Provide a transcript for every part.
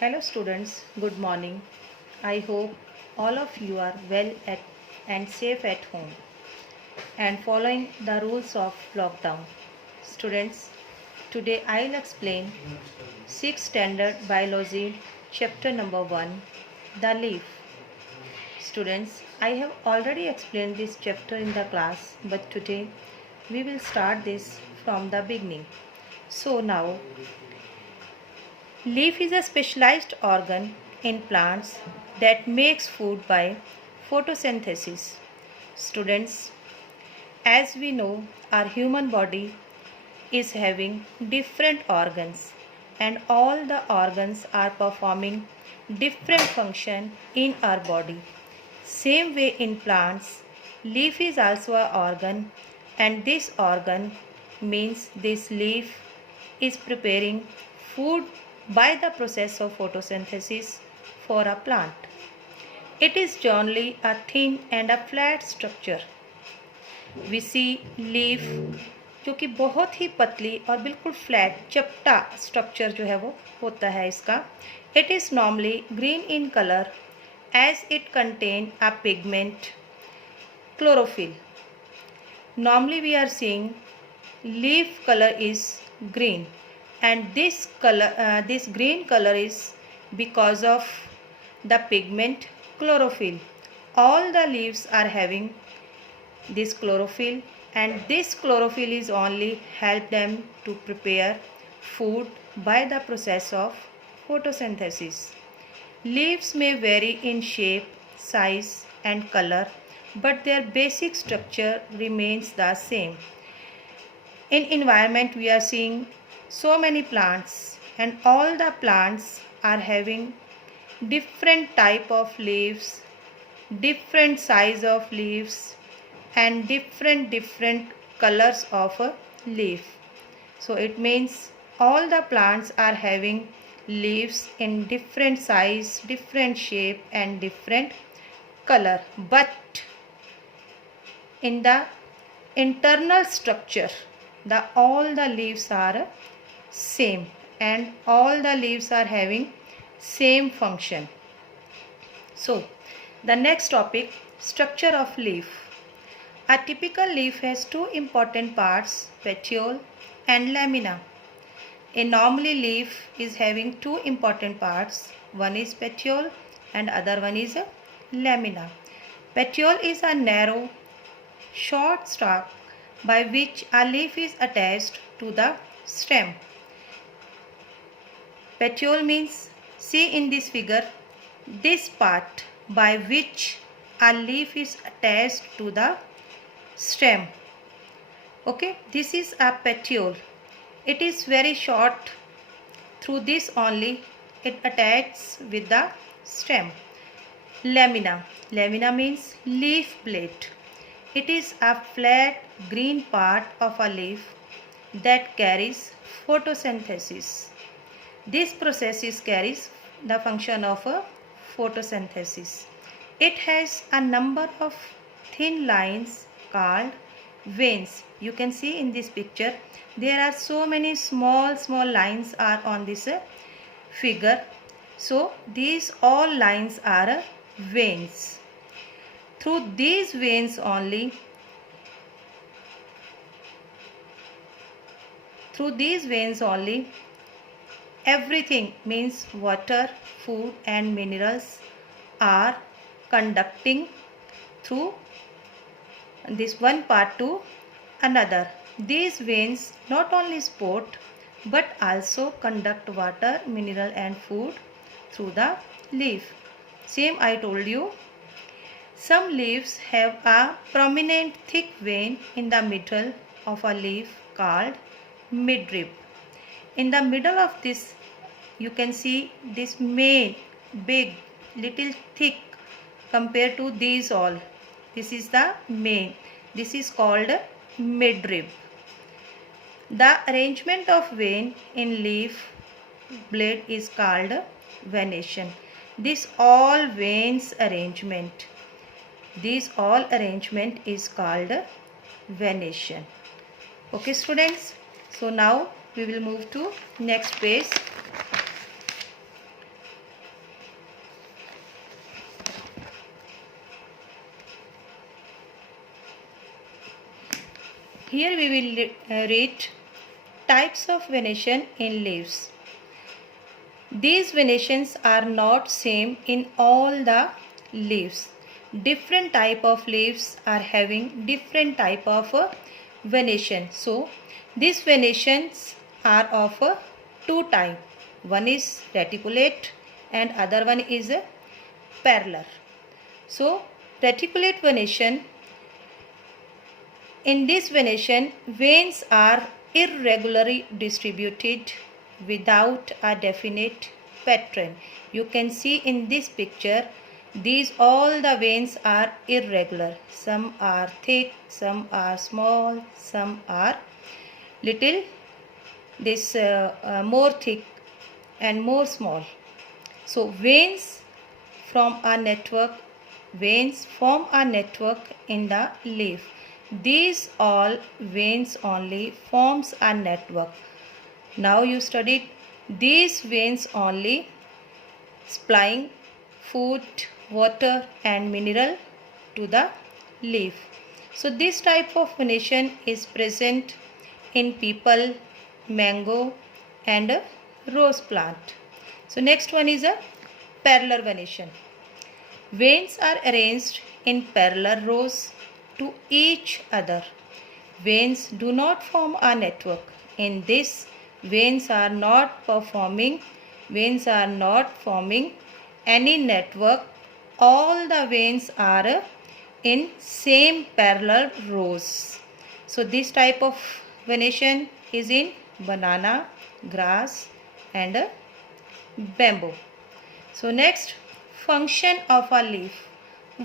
Hello students, good morning. I hope all of you are and safe at home and following the rules of lockdown. Students, today I'll explain 6th standard biology chapter number 1, the leaf. Students, I have already explained this chapter in the class, but today we will start this from the beginning. So now, leaf is a specialized organ in plants that makes food by photosynthesis. Students, as we know, our human body is having different organs and all the organs are performing different function in our body. Same way in plants, leaf is also an organ and this organ means this leaf is preparing food by the process of photosynthesis for a plant. It is generally a thin and a flat structure. We see leaf जो कि बहुत ही पतली और बिल्कुल flat चपटा structure जो है वो होता है इसका. It is normally green in color as it contain a pigment chlorophyll. Normally we are seeing leaf color is green and this green color is because of the pigment chlorophyll. All the leaves are having this chlorophyll and this chlorophyll is only help them to prepare food by the process of photosynthesis. Leaves may vary in shape, size and color, but their basic structure remains the same. In environment we are seeing so many plants and all the plants are having different type of leaves, different size of leaves and different colors of a leaf. So it means all the plants are having leaves in different size, different shape and different color, but in the internal structure all the leaves are same and all the leaves are having same function. So the next topic, structure of leaf. A typical leaf has two important parts, petiole and lamina. A normally leaf is having two important parts. One is petiole and other one is a lamina. Petiole is a narrow, short stalk by which a leaf is attached to the stem. Petiole means, see in this figure, this part by which a leaf is attached to the stem. Okay, this is a petiole. It is very short. Through this only it attaches with the stem. Lamina. Lamina means leaf blade. It is a flat green part of a leaf that carries photosynthesis. This process carries the function of a photosynthesis. It has a number of thin lines called veins. You can see in this picture there are so many small lines are on this figure. So these all lines are veins. Through these veins only everything means water, food and minerals are conducting through this one part to another. These veins not only support but also conduct water, mineral and food through the leaf. Same I told you. Some leaves have a prominent thick vein in the middle of a leaf called midrib. In the middle of this you can see this main big little thick compared to these all. This is the main. This is called midrib. The arrangement of vein in leaf blade is called venation. This all arrangement is called venation. Okay students, so now we will move to next page. Here we will read types of venation in leaves. These venations are not same in all the leaves. Different type of leaves are having different type of venation. So these venations are of two type. One is reticulate and other one is parallel. So reticulate venation, in this venation veins are irregularly distributed without a definite pattern. You can see in this picture these all the veins are irregular. Some are thick, some are small, some are little more thick and more small. So veins form a network in the leaf. These all veins only forms a network. Now you studied these veins only supplying food, water and mineral to the leaf. So this type of venation is present in people, mango and rose plant. So next one is a parallel venation. Veins are arranged in parallel rows to each other. Veins do not form a network. In this, veins are not forming any network. All the veins are in same parallel rows. So this type of venation is in banana, grass and bamboo. So next, function of a leaf.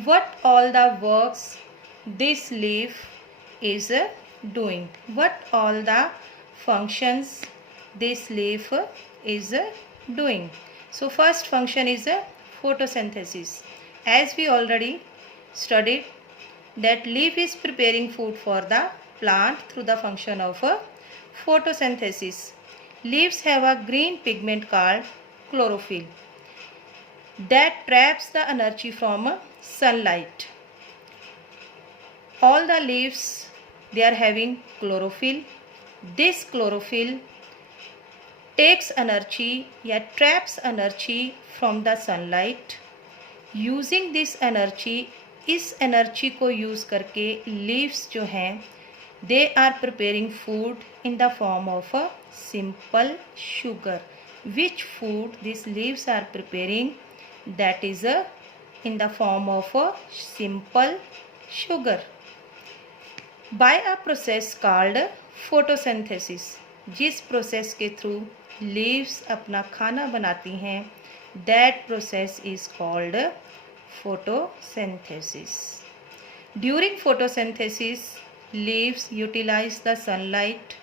What all the works this leaf is doing? What all the functions this leaf is doing? So first function is photosynthesis. As we already studied that leaf is preparing food for the plant through the function of photosynthesis. Leaves have a green pigment called chlorophyll that traps the energy from sunlight. All the leaves, they are having chlorophyll. This chlorophyll takes energy या traps energy from the sunlight. Using this energy, इस energy को use करके leaves जो हैं they are preparing food in the form of a simple sugar. Which food these leaves are preparing? That is in the form of a simple sugar. By a process called photosynthesis. जिस process के through leaves अपना खाना बनाती हैं, that process is called photosynthesis. During photosynthesis, leaves utilize the sunlight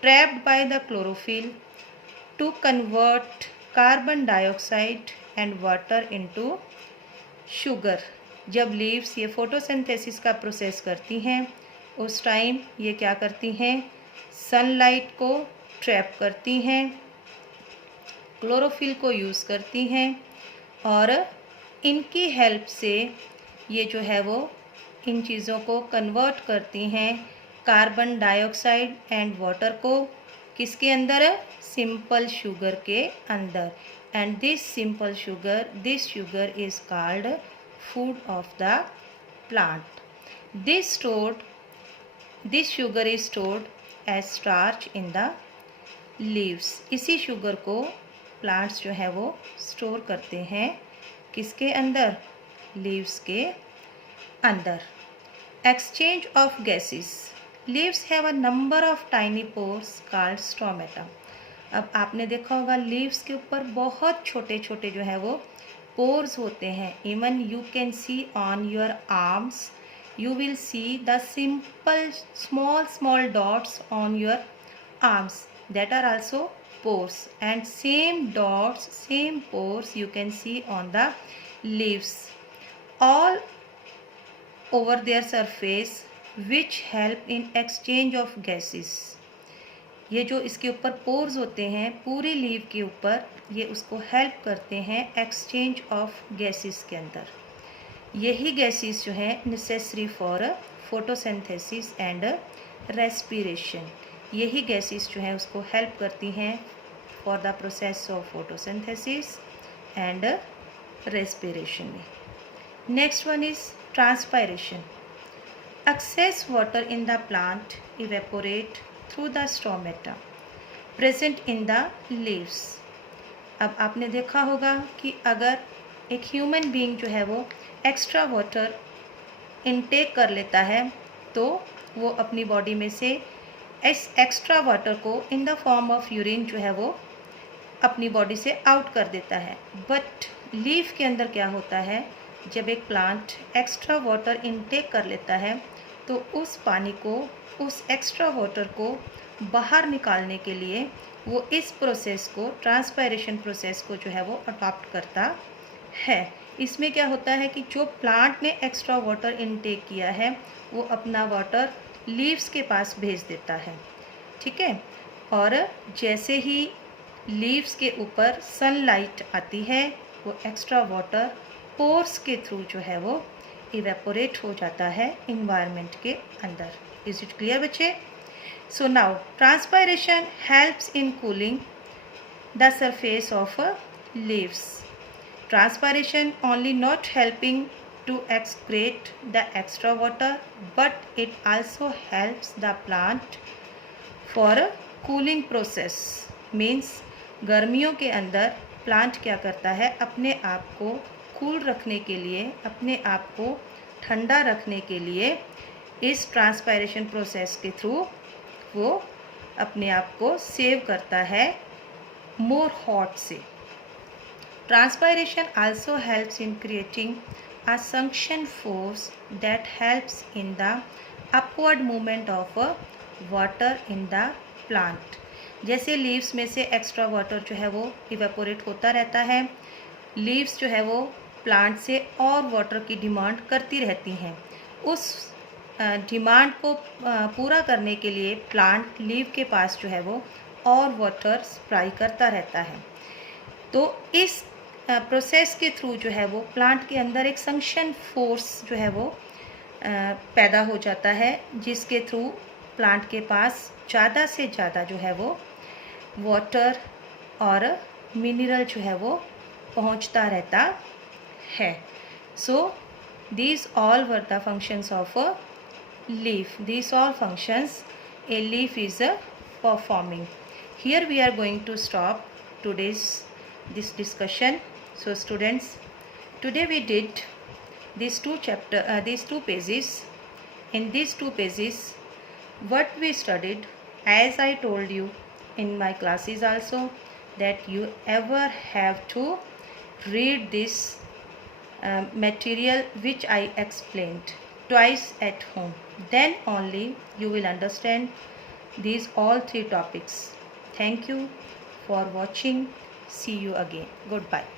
trapped by the chlorophyll to convert carbon dioxide and water into sugar. जब leaves ये photosynthesis का process करती हैं, उस टाइम ये क्या करती हैं? सनलाइट को ट्रैप करती हैं, क्लोरोफिल को यूज़ करती हैं और इनकी हेल्प से ये जो है वो इन चीज़ों को कन्वर्ट करती हैं कार्बन डाइऑक्साइड एंड वाटर को किसके अंदर? सिंपल शुगर के अंदर. And this simple sugar, this sugar is called food of the plant. This sugar is stored as starch in the leaves. इसी शुगर को प्लांट्स जो है वो स्टोर करते हैं किसके अंदर? लीव्स के अंदर. Exchange of gases. Leaves have a number of tiny pores called stomata. अब आपने देखा होगा लीव्स के ऊपर बहुत छोटे छोटे जो है वो पोर्स होते हैं. Even you can see on your arms, you will see the simple small dots on your arms, that are also pores, and same dots, same pores you can see on the leaves all over their surface, which help in exchange of gases. ये जो इसके ऊपर pores होते हैं पूरी leave के ऊपर, ये उसको हेल्प करते हैं एक्सचेंज ऑफ गैसेस के अंदर. यही गैसेस जो हैं necessary for photosynthesis and respiration. यही गैसेस जो है उसको हेल्प करती हैं for the process of photosynthesis and respiration में। Next one is transpiration. Excess water in the plant evaporate through the stomata present in the leaves. अब आपने देखा होगा कि अगर एक ह्यूमन बीइंग जो है वो एक्स्ट्रा वाटर इनटेक कर लेता है तो वो अपनी बॉडी में से इस एक्स्ट्रा वाटर को in the form of urine जो है वो अपनी बॉडी से आउट कर देता है। बट लीफ के अंदर क्या होता है, जब एक प्लांट एक्स्ट्रा वाटर इनटेक कर लेता है तो उस पानी को, उस एक्स्ट्रा वाटर को बाहर निकालने के लिए वो इस प्रोसेस को, ट्रांसपायरेशन प्रोसेस को जो है वो अडॉप्ट करता है। इसमें क्या होता है कि जो प्लांट ने एक्स्ट्रा वाटर इनटेक किया है वो अपना वाटर लीव्स के पास भेज देता है, ठीक है। और जैसे ही लीव्स के ऊपर सनलाइट आती है वो एक्स्ट्रा वाटर पोर्स के थ्रू जो है वो इवेपोरेट हो जाता है इन्वायरमेंट के अंदर। इज इट क्लियर बच्चे? So now transpiration helps in cooling the surface of leaves. Transpiration only not helping to excrete the extra water, but it also helps the plant for a cooling process. Means गर्मियों के अंदर plant क्या करता है, अपने आप को cool रखने के लिए, अपने आप को ठंडा रखने के लिए इस ट्रांसपायरेशन प्रोसेस के थ्रू वो अपने आप को सेव करता है मोर हॉट से। Transpiration also helps in creating a suction force that helps in the upward movement of water in the plant. जैसे लीव्स में से एक्स्ट्रा वाटर जो है वो इवेपोरेट होता रहता है, लीव्स जो है वो प्लांट से और वाटर की डिमांड करती रहती हैं। उस डिमांड को पूरा करने के लिए प्लांट लीव के पास जो है वो और वाटर सप्लाई करता रहता है। तो इस प्रोसेस के थ्रू जो है वो प्लांट के अंदर एक संक्शन फोर्स जो है वो पैदा हो जाता है, जिसके थ्रू प्लांट के पास ज़्यादा से ज़्यादा जो है वो वाटर और मिनरल जो है वो पहुंचता रहता है। So these all were the functions of a leaf. These all functions a leaf is performing. Here we are going to stop today's this discussion. So students, today we did these two pages. In these two pages what we studied, as I told you in my classes also, that you ever have to read this material which I explained twice at home, then only you will understand these all three topics. Thank you for watching. See you again. Goodbye.